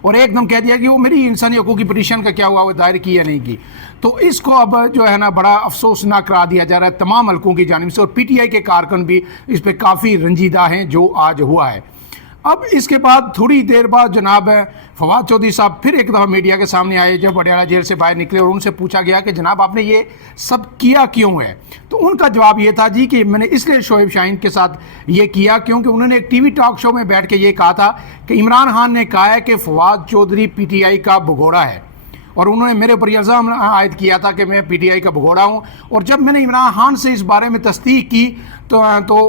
اور ایک دم کہہ دیا کہ وہ میری انسانی حقوق کی پٹیشن کا کیا ہوا، وہ دائر کی یا نہیں کی. تو اس کو اب جو ہے نا بڑا افسوسناک قرار دیا جا رہا ہے تمام حلقوں کی جانب سے، اور پی ٹی آئی کے کارکن بھی اس پہ کافی رنجیدہ ہیں جو آج ہوا ہے. اب اس کے بعد تھوڑی دیر بعد جناب فواد چودھری صاحب پھر ایک دفعہ میڈیا کے سامنے آئے جب پٹیالہ جیل سے باہر نکلے، اور ان سے پوچھا گیا کہ جناب آپ نے یہ سب کیا کیوں ہے؟ تو ان کا جواب یہ تھا جی کہ میں نے اس لیے شعیب شاہین کے ساتھ یہ کیا کیونکہ انہوں نے ایک ٹی وی ٹاک شو میں بیٹھ کے یہ کہا تھا کہ عمران خان نے کہا ہے کہ Fawad Chaudhry P T I کا بھگوڑا ہے، اور انہوں نے میرے اوپر یہ الزام عائد کیا تھا کہ میں پی ٹی آئی کا بھگوڑا ہوں. اور جب میں نے عمران خان سے اس بارے میں تصدیق کی تو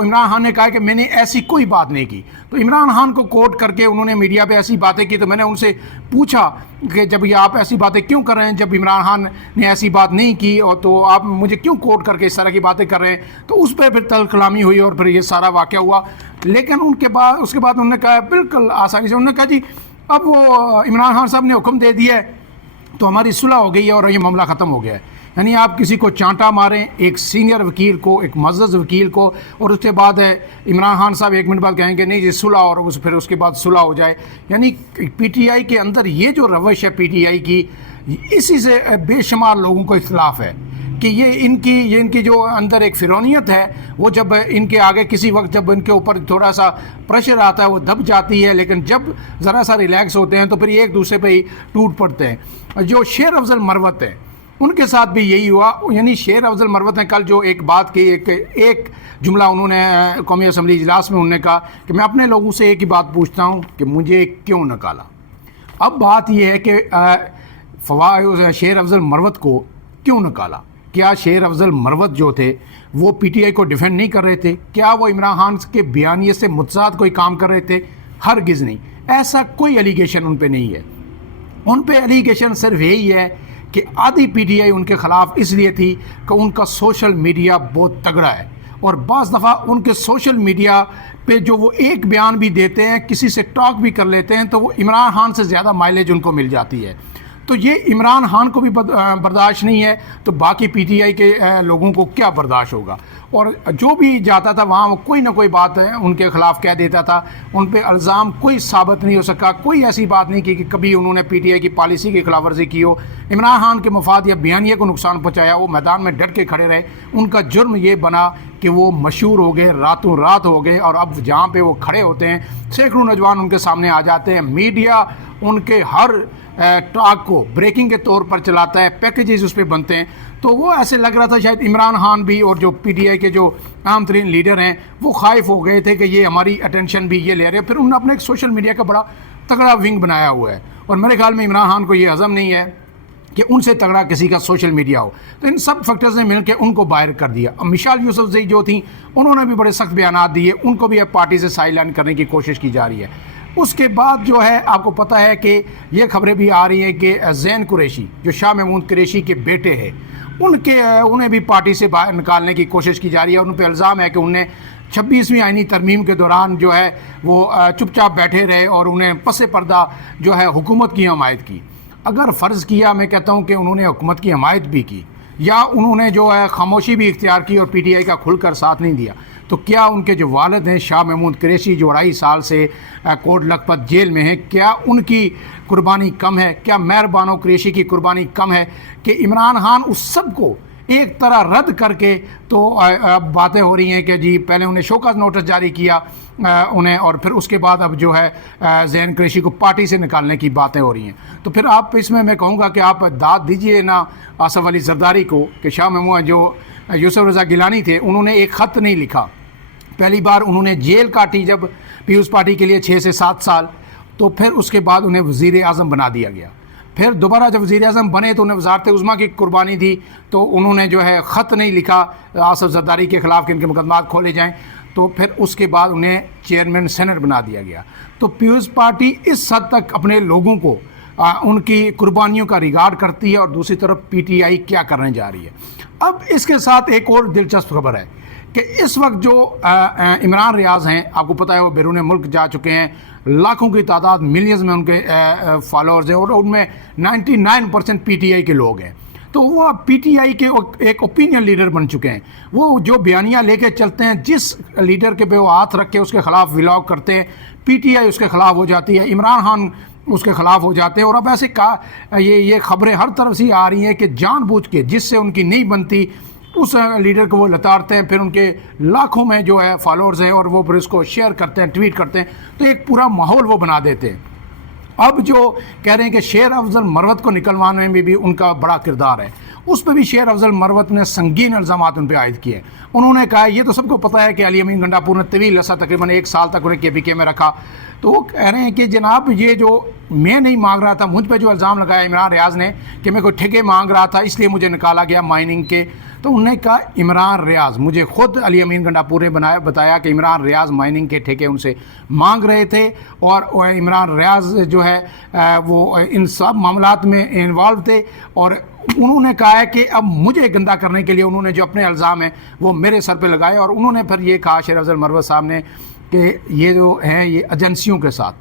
عمران خان نے کہا کہ میں نے ایسی کوئی بات نہیں کی. تو عمران خان کو کوٹ کر کے انہوں نے میڈیا پہ ایسی باتیں کی، تو میں نے ان سے پوچھا کہ جب یہ آپ ایسی باتیں کیوں کر رہے ہیں، جب عمران خان نے ایسی بات نہیں کی اور تو آپ مجھے کیوں کوٹ کر کے اس طرح کی باتیں کر رہے ہیں؟ تو اس پہ پھر تلخ کلامی ہوئی اور پھر یہ سارا واقعہ ہوا. لیکن اس کے بعد انہوں نے کہا بالکل آسانی سے، انہوں نے کہا جی اب وہ عمران خان صاحب نے حکم دے دیا ہے تو ہماری صلح ہو گئی ہے اور یہ معاملہ ختم ہو گیا ہے. یعنی آپ کسی کو چانٹا ماریں، ایک سینئر وکیل کو، ایک معزز وکیل کو، اور اس کے بعد عمران خان صاحب 1 منٹ بعد کہیں گے نہیں جی صلح، اور پھر اس کے بعد صلح ہو جائے. یعنی پی ٹی آئی کے اندر یہ جو روش ہے پی ٹی آئی کی، اسی سے بے شمار لوگوں کو اختلاف ہے کہ یہ ان کی جو اندر ایک فرونیت ہے، وہ جب ان کے آگے کسی وقت جب ان کے اوپر تھوڑا سا پریشر آتا ہے وہ دب جاتی ہے، لیکن جب ذرا سا ریلیکس ہوتے ہیں تو پھر یہ ایک دوسرے پہ ہی ٹوٹ پڑتے ہیں. جو شیر افضل مروت ہے ان کے ساتھ بھی یہی ہوا. یعنی شیر افضل مروت نے کل جو ایک بات کی، ایک جملہ انہوں نے قومی اسمبلی اجلاس میں انہوں نے کہا کہ میں اپنے لوگوں سے ایک ہی بات پوچھتا ہوں کہ مجھے کیوں نکالا. اب بات یہ ہے کہ شیر افضل مروت کو کیوں نکالا؟ کیا شیر افضل مروت جو تھے وہ پی ٹی آئی کو ڈیفینڈ نہیں کر رہے تھے؟ کیا وہ عمران خان کے بیانیے سے متضاد کوئی کام کر رہے تھے؟ ہرگز نہیں. ایسا کوئی ایلیگیشن ان پہ نہیں ہے. ان پہ ایلیگیشن صرف یہی ہے کہ آدھی پی ٹی آئی ان کے خلاف اس لیے تھی کہ ان کا سوشل میڈیا بہت تگڑا ہے، اور بعض دفعہ ان کے سوشل میڈیا پہ جو وہ ایک بیان بھی دیتے ہیں، کسی سے ٹاک بھی کر لیتے ہیں، تو وہ عمران خان سے زیادہ مائلیج ان کو مل جاتی ہے. تو یہ عمران خان کو بھی برداشت نہیں ہے، تو باقی پی ٹی آئی کے لوگوں کو کیا برداشت ہوگا؟ اور جو بھی جاتا تھا وہاں وہ کوئی نہ کوئی بات ان کے خلاف کہہ دیتا تھا. ان پہ الزام کوئی ثابت نہیں ہو سکا، کوئی ایسی بات نہیں کی کہ کبھی انہوں نے پی ٹی آئی کی پالیسی کی خلاف ورزی کی ہو، عمران خان کے مفاد یا بیانیے کو نقصان پہنچایا. وہ میدان میں ڈٹ کے کھڑے رہے. ان کا جرم یہ بنا کہ وہ مشہور ہو گئے، راتوں رات ہو گئے، اور اب جہاں پہ وہ کھڑے ہوتے ہیں سینکڑوں نوجوان ان کے سامنے آ جاتے ہیں. میڈیا ان کے ہر ٹاک کو بریکنگ کے طور پر چلاتا ہے، پیکیجز اس پہ بنتے ہیں. تو وہ ایسے لگ رہا تھا شاید عمران خان بھی اور جو پی ٹی آئی کے جو عام ترین لیڈر ہیں وہ خائف ہو گئے تھے کہ یہ ہماری اٹینشن بھی یہ لے رہے ہیں. پھر انہوں نے اپنے ایک سوشل میڈیا کا بڑا تگڑا ونگ بنایا ہوا ہے، اور میرے خیال میں عمران خان کو یہ ہضم نہیں ہے کہ ان سے تگڑا کسی کا سوشل میڈیا ہو. تو ان سب فیکٹرز نے مل کے ان کو باہر کر دیا. اب مشال یوسفزئی جو تھیں انہوں نے بھی بڑے سخت بیانات دیے، ان کو بھی اب پارٹی سے سائیڈ لائن کرنے کی کوشش کی جا رہی ہے. اس کے بعد جو ہے آپ کو پتہ ہے کہ یہ خبریں بھی آ رہی ہیں کہ زین قریشی جو شاہ محمود قریشی کے بیٹے ہیں انہیں بھی پارٹی سے باہر نکالنے کی کوشش کی جا رہی ہے. ان پہ الزام ہے کہ انہیں 26ویں آئینی ترمیم کے دوران جو ہے وہ چپ چاپ بیٹھے رہے اور انہیں پس پردہ جو ہے حکومت کی حمایت کی. اگر فرض کیا، میں کہتا ہوں کہ انہوں نے حکومت کی حمایت بھی کی یا انہوں نے جو ہے خاموشی بھی اختیار کی اور پی ٹی آئی کا کھل کر ساتھ نہیں دیا، تو کیا ان کے جو والد ہیں شاہ محمود قریشی جو 2.5 سال سے کوٹ لکھپت جیل میں ہیں، کیا ان کی قربانی کم ہے؟ کیا مہر بانو قریشی کی قربانی کم ہے کہ عمران خان اس سب کو ایک طرح رد کر کے تو اب باتیں ہو رہی ہیں کہ جی پہلے انہیں شوکاز نوٹس جاری کیا انہیں، اور پھر اس کے بعد اب جو ہے زین قریشی کو پارٹی سے نکالنے کی باتیں ہو رہی ہیں. تو پھر آپ اس میں کہوں گا کہ آپ داد دیجئے نا آصف علی زرداری کو کہ شاہ محمود جو یوسف رضا گیلانی تھے انہوں نے ایک خط نہیں لکھا. پہلی بار انہوں نے جیل کاٹی جب پیپلز پارٹی کے لیے 6 سے 7 سال، تو پھر اس کے بعد انہیں وزیر اعظم بنا دیا گیا. پھر دوبارہ جب وزیر اعظم بنے تو انہیں وزارت عظمیٰ کی قربانی دی، تو انہوں نے جو ہے خط نہیں لکھا آصف زرداری کے خلاف کہ ان کے مقدمات کھولے جائیں. تو پھر اس کے بعد انہیں چیئرمین سینٹ بنا دیا گیا. تو پیپلز پارٹی اس حد تک اپنے لوگوں کو ان کی قربانیوں کا ریگارڈ کرتی ہے، اور دوسری طرف پی ٹی آئی کیا کرنے جا رہی ہے. اب اس کے ساتھ ایک اور دلچسپ خبر ہے کہ اس وقت جو عمران ریاض ہیں، آپ کو پتہ ہے وہ بیرون ملک جا چکے ہیں، لاکھوں کی تعداد، ملینز میں ان کے فالوورز ہیں، اور ان میں 99% پی ٹی آئی کے لوگ ہیں. تو وہ پی ٹی آئی کے ایک اوپینین لیڈر بن چکے ہیں. وہ جو بیانیہ لے کے چلتے ہیں، جس لیڈر کے پہ وہ ہاتھ رکھ کے اس کے خلاف ولاگ کرتے ہیں، پی ٹی آئی اس کے خلاف ہو جاتی ہے، عمران خان اس کے خلاف ہو جاتے ہیں. اور اب ایسے یہ خبریں ہر طرف سے آ رہی ہیں کہ جان بوجھ کے جس سے ان کی نہیں بنتی اس لیڈر کو وہ لتاڑتے ہیں، پھر ان کے لاکھوں میں جو ہے فالوورز ہیں اور وہ پھر اس کو شیئر کرتے ہیں، ٹویٹ کرتے ہیں، تو ایک پورا ماحول وہ بنا دیتے ہیں. اب جو کہہ رہے ہیں کہ شیر افضل مروت کو نکلوانے میں بھی ان کا بڑا کردار ہے، اس پہ بھی شیر افضل مروت نے سنگین الزامات ان پہ عائد کیے. انہوں نے کہا، یہ تو سب کو پتہ ہے کہ علی امین گنڈاپور نے طویل عرصہ تقریباً 1 سال تک انہیں KPK میں رکھا. تو وہ کہہ رہے ہیں کہ جناب یہ جو میں نہیں مانگ رہا تھا، مجھ پہ جو الزام لگایا عمران ریاض نے کہ میں کوئی ٹھیکے مانگ رہا تھا اس لیے مجھے نکالا گیا مائننگ کے، تو انہوں نے کہا عمران ریاض، مجھے خود علی امین گنڈاپور نے بتایا کہ عمران ریاض مائننگ کے ٹھیکے ان سے مانگ رہے تھے، اور عمران ریاض جو ہے وہ ان سب معاملات میں انوالو تھے. اور انہوں نے کہا ہے کہ اب مجھے گندا کرنے کے لیے انہوں نے جو اپنے الزام ہیں وہ میرے سر پہ لگائے. اور انہوں نے پھر یہ کہا شیر افضل مروت صاحب نے کہ یہ جو ہیں یہ ایجنسیوں کے ساتھ،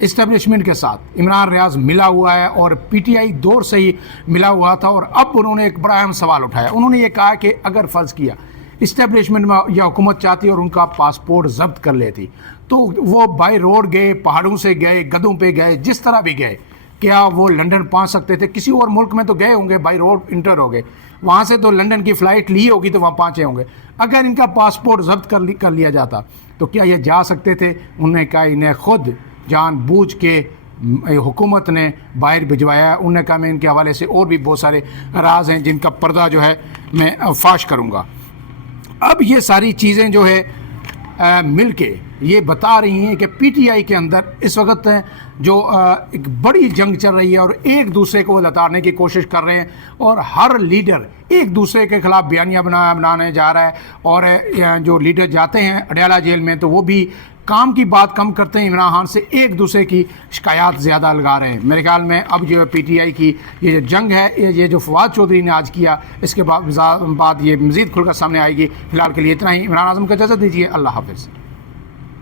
اسٹیبلشمنٹ کے ساتھ عمران ریاض ملا ہوا ہے، اور پی ٹی آئی دور سے ہی ملا ہوا تھا. اور اب انہوں نے ایک بڑا اہم سوال اٹھایا. انہوں نے یہ کہا کہ اگر فرض کیا اسٹیبلشمنٹ میں یا حکومت چاہتی اور ان کا پاسپورٹ ضبط کر لیتی، تو وہ بائی روڈ گئے، پہاڑوں سے گئے، گدھوں پہ گئے، جس طرح بھی گئے، کیا وہ لنڈن پہنچ سکتے تھے؟ کسی اور ملک میں تو گئے ہوں گے، بائی روڈ انٹر ہو گئے، وہاں سے تو لنڈن کی فلائٹ لی ہوگی تو وہاں پہنچے ہوں گے. اگر ان کا پاسپورٹ ضبط کر لیا جاتا تو کیا یہ جا سکتے تھے؟ انہوں نے کہا انہیں خود جان بوجھ کے حکومت نے باہر بھجوایا. انہوں نے کہا میں ان کے حوالے سے اور بھی بہت سارے راز ہیں جن کا پردہ جو ہے میں فاش کروں گا. اب یہ ساری چیزیں جو ہے مل کے یہ بتا رہی ہیں کہ پی ٹی آئی کے اندر اس وقت جو ایک بڑی جنگ چل رہی ہے، اور ایک دوسرے کو لتاڑنے کی کوشش کر رہے ہیں، اور ہر لیڈر ایک دوسرے کے خلاف بیانیہ بنانے جا رہا ہے. اور جو لیڈر جاتے ہیں اڈیالہ جیل میں تو وہ بھی کام کی بات کم کرتے ہیں، عمران خان سے ایک دوسرے کی شکایات زیادہ لگا رہے ہیں. میرے خیال میں اب جو پی ٹی آئی کی یہ جو جنگ ہے، یہ جو فواد چودھری نے آج کیا، اس کے بعد یہ مزید کھل کر سامنے آئے گی. فی الحال کے لیے اتنا ہی. عمران اعظم کو اجازت دیجیے. اللہ حافظ.